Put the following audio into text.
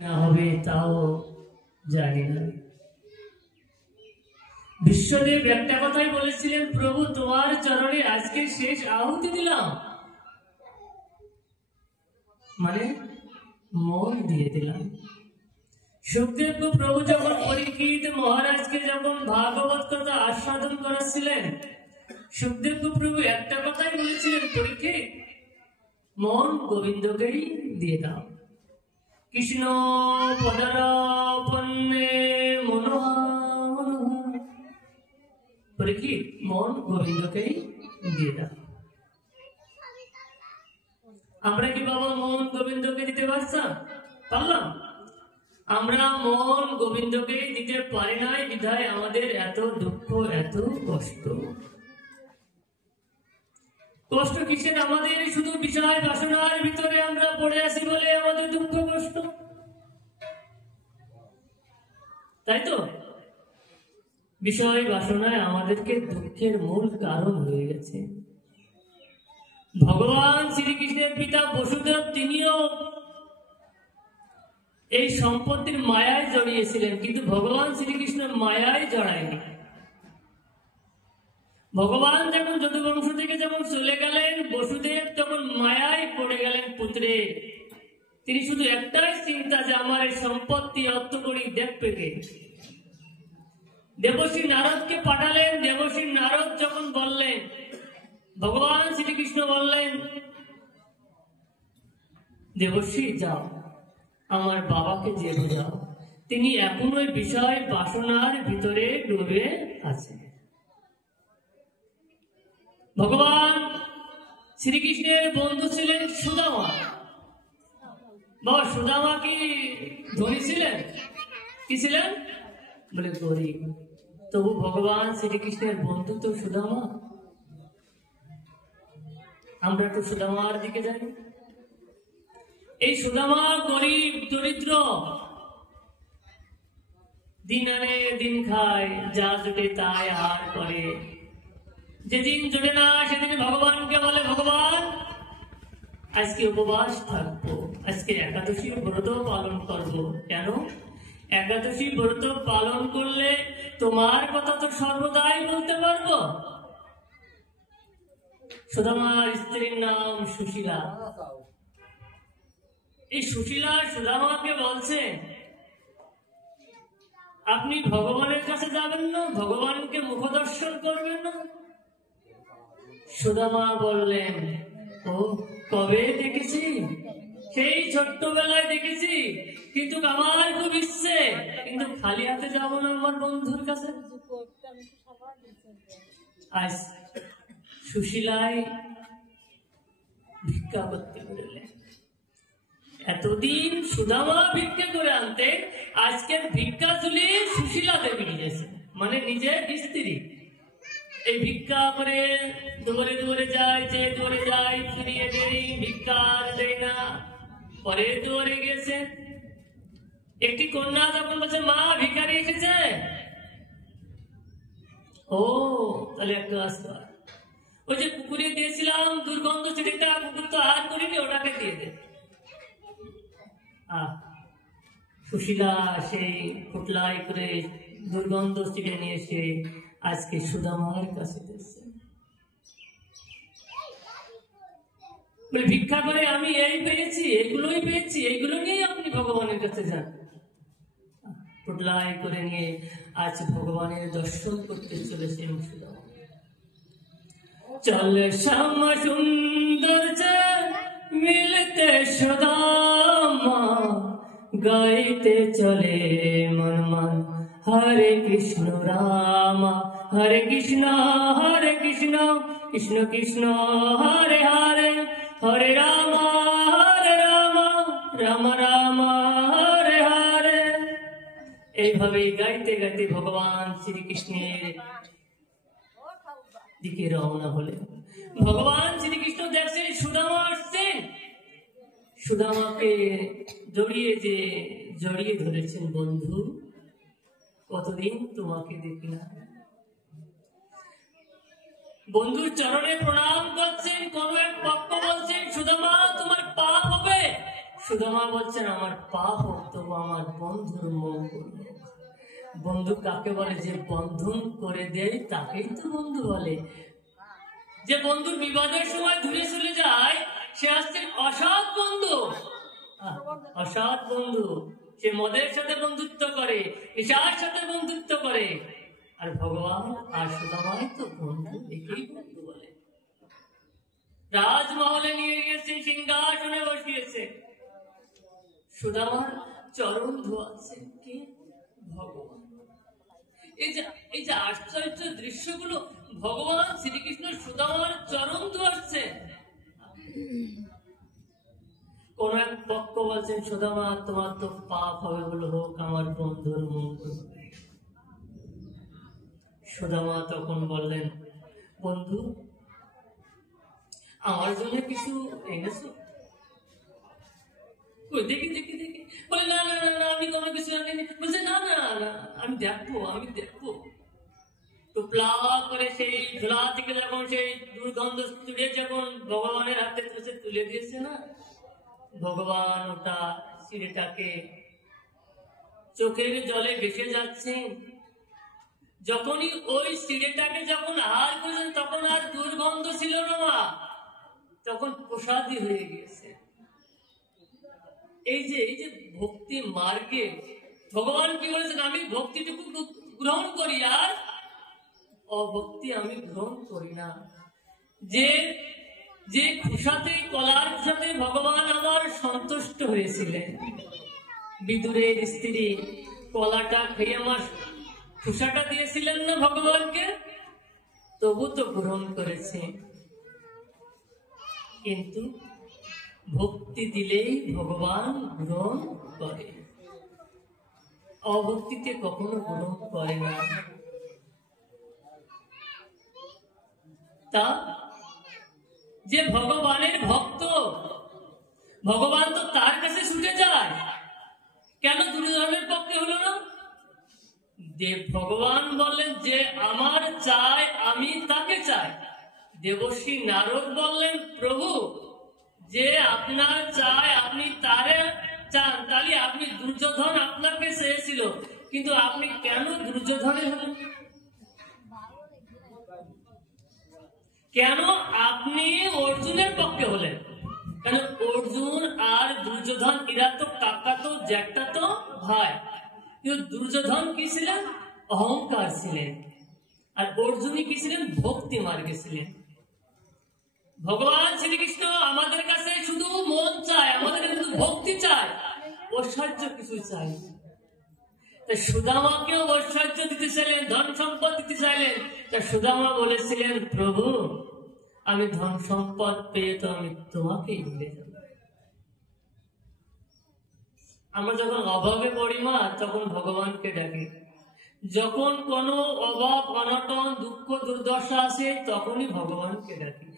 না হবে তাও জানি না। বিশ্বদেব একটা কথাই বলেছিলেন, প্রভু তোমার চরণে আজকে শেষ আহুতি দিলাম, মানে মন দিয়ে দিলাম। সুখদেব প্রভু যখন পরীক্ষিত মহারাজকে যখন ভাগবত কথা আস্বাদন করাচ্ছিলেন, সুখদেব প্রভু একটা কথাই বলেছিলেন, পরীক্ষিত মন গোবিন্দকেই দিয়ে দাও। কৃষ্ণ পদারপন্নে মনোহা মনোহা, পরীক্ষিত মন গোবিন্দকেই দিয়ে দাও। আমরা কি বাবা মন গোবিন্দকে দিতে পারলাম? আমরা মন গোবিন্দকে দিতে পারি নাই, বিধায় আমাদের এত দুঃখ, এত কষ্ট। কষ্ট কিসের আমাদের? শুধু বিষয় বাসনার ভিতরে আমরা পড়ে আছি বলে আমাদের দুঃখ কষ্ট, তাই তো? বিষয় বাসনায় আমাদেরকে দুঃখের মূল কারণ হয়ে গেছে। ভগবান শ্রীকৃষ্ণের পিতা বসুদেব তিনিও এই সম্পত্তির মায়ায় জড়িয়েছিলেন, কিন্তু ভগবান শ্রীকৃষ্ণ মায়ায় জড়ায়নি। ভগবান যখন যদুবংশ থেকে যখন চলে গেলেন, বসুদেব তখন মায়ায় পড়ে গেলেন পুত্রে। তিনি শুধু একটাই চিন্তা যে আমার এই সম্পত্তি অর্থ করি দেখবে কে। দেবশ্রী নারদকে পাঠালেন। দেবশ্রী নারদ যখন বললেন, ভগবান শ্রীকৃষ্ণ বললেন, দেবশ্রী যাও আমার বাবাকে যে বোঝাও, তিনি এখনো বিষয় বাসনার ভিতরে ডুবে আছেন। ভগবান শ্রীকৃষ্ণের বন্ধু ছিলেন সুদামা। বাবা সুদামা কি ধনী ছিলেন? কি ছিলেন? বলে গরিব। তবু ভগবান শ্রীকৃষ্ণের বন্ধু তো সুদামা। আমরা তো সুদামার দিকে যাই। এই সুদামা গরিব দরিদ্র, দিন আনে দিন খায়, যা জুটে তাই আর করে। যেদিন জুটে না সেদিন ভগবানকে বলে, ভগবান আজকে উপবাস থাকবো, আজকে একাদশী ব্রত পালন করবো। কেন? একাদশী ব্রত পালন করলে তোমার কথা তো সর্বদাই বলতে পারবো। সুদামার স্ত্রীর নাম সুশীলা। এই সুশীলা সুদামাকে বলছে, আপনি ভগবানের কাছে যাবেন না? ভগবানকে মুখ দর্শন করবেন না? সুদামা বললেন, ও কবে দেখেছি, সেই ছোট্টবেলায় দেখেছি, কিন্তু আমার খুব ইচ্ছে, কিন্তু খালি হাতে যাবো না আমার বন্ধুর কাছে। আজ সুশীলায় ভিক্ষা করতে বেরোলেন। এতদিন সুদামা ভিক্ষা করে আনতে, আজকের ভিক্ষা চলে সুশীলা দেবী নিয়েছে, মানে নিজের স্ত্রী। এই ভিক্ষা করে দুয়ারে দুয়ারে যায়, যে দুয়ারে যায় ফিরিয়ে দেয়, ভিক্ষা দেয় না। পরে দুয়ারে গেছে, একটি কন্যা তখন বলছে, মা ভিখারি এসেছে। ও তাহলে একটা আসতে, ওই যে কুকুরে দিয়েছিলাম দুর্গন্ধ চিঠিটা, কুকুর তো আহার করিনি, ওটাকে দিয়ে দে। সুশীলা সেই পুটলাই করে দুর্গন্ধ চিঠে নিয়ে এসে আজকে সুদামার কাছে দিচ্ছে। বলে, ভিক্ষা করে আমি এই পেয়েছি, এগুলোই পেয়েছি, এইগুলো নিয়েই আপনি ভগবানের কাছে যান। পুটলাই করে নিয়ে আজ ভগবানের দর্শন করতে চলেছেন সুদামা। চল শ্যাম সুন্দর মিলতে সুদামা, গাইতে চলে মন মন হরে কৃষ্ণ রামা, হরে কৃষ্ণ কৃষ্ণ কৃষ্ণ হরে হরে, হরে রাম রাম রাম হরে হরে। এইভাবে গাইতে গাইতে ভগবান শ্রীকৃষ্ণের দিকে রওনা হলেন। ভগবান শ্রীকৃষ্ণ দেখছেন সুদামা আসছেন, সুদামাকে জড়িয়ে ধরেছেন, বন্ধু কতদিন তোমাকে দেখি না। বন্ধুর চরণে প্রণাম করছেন। কোন এক ভক্ত বলছেন, সুদামা তোমার পাপ হবে, সুদামা বলছেন আমার পাপ হোক তবু আমার বন্ধুর মঙ্গল হোক। বন্ধু কাকে বলে? যে বন্ধন করে দেয় তাকেই তো বন্ধু বলে। যে বন্ধু বিবাদের সময় দূরে চলে যায় সে আসছে অসৎ বন্ধু। অসৎ বন্ধু সে মদের সাথে বন্ধুত্ব করে, নেশার সাথে বন্ধুত্ব করে। আর ভগবান আর সুদামাই তো বন্ধু, একেই বন্ধু বলে। রাজমহলে নিয়ে গেছে, সিংহাসনে বসিয়েছে, সুদামার চরণ ধোয়াচ্ছেন কে? ভগবান। এই যে আশ্চর্য দৃশ্যগুলো, ভগবান শ্রীকৃষ্ণ সুদামার চরণ ধোয়াচ্ছেন। কোন এক পক্ষ বলছেন সুদামা তোমার তো পাপ হবে, বলে হোক আমার বন্ধুর মঙ্গল। সুদামা তখন বললেন বন্ধু আমার জন্য কিছু এনেছো? দেখি দেখি দেখি। বলে না না না আমি কোনো কিছু আনিনি। বলছে না না না আমি দেখবো। টুপলা করে সেই ঝোলা থেকে যখন সেই দুর্গন্ধ তুলে যখন ভগবানের হাতে তুলে দিয়েছে না, ভগবান ওটা সিঁড়িটাকে চোখের জলে ভেসে যাচ্ছে। যখনই ওই সিঁড়িটাকে যখন হার করেছেন তখন আর দুর্গন্ধ ছিল না, তখন প্রসাদী হয়ে গেছে। এই যে ভক্তি মার্গে ভগবান কি বলেছেন? আমি ভক্তিটুকু গ্রহণ করি আর অভক্তি আমি গ্রহণ করি না। যে খুশাতে কলার খুশাতে ভগবান আমার সন্তুষ্ট হয়েছিলেন। বিদুরের স্ত্রী কলাটা খেয়ে আমার খুশাটা দিয়েছিলেন না ভগবানকে, তবু তো গ্রহণ করেছে। কিন্তু ভক্তি দিলেই ভগবান গ্রহণ করে, অভক্তিতে কখনো গ্রহণ করে না। তা যে ভগবানের ভক্ত, ভগবান তো তার কাছে ছুটে যায়, কেন দুর্যোধনের পক্ষে হলো না? দেব ভগবান বললেন যে আমার চাই আমি তাকে চাই। দেবশ্রী নারদ বললেন প্রভু যে আপনার চাই আপনি তারে চান, তাহলে আপনি দুর্যোধন আপনাকে চেয়েছিল, কিন্তু আপনি কেন দুর্যোধনের হলেন? কেন আপনি অর্জুনের পক্ষে হলেন? কেন অর্জুন আর দুর্যোধন এরা তো কাকা তো জ্যাঠা তো ভাই, কিন্তু দুর্যোধন কি ছিলেন? অহংকার ছিলেন, আর অর্জুনই কি ছিলেন? ভক্তি মার্গে ছিলেন। ভগবান শ্রীকৃষ্ণ আমাদের কাছে শুধু মন চায়, আমাদের শুধু ভক্তি চায়, ঐশ্বর্য কিছু চাই। সুদামাকেও ঐশ্বর্য দিতে চাইলেন, ধন সম্পদ দিতে চাইলেন। তা সুদামা বলেছিলেন প্রভু আমি ধন সম্পদ পেয়ে তো আমি তোমাকেই ভুলে যাব। আমরা যখন অভাবে পড়ি মা তখন ভগবানকে ডাকি, যখন কোনো অভাব অনটন দুঃখ দুর্দশা আসে তখনই ভগবানকে ডাকি।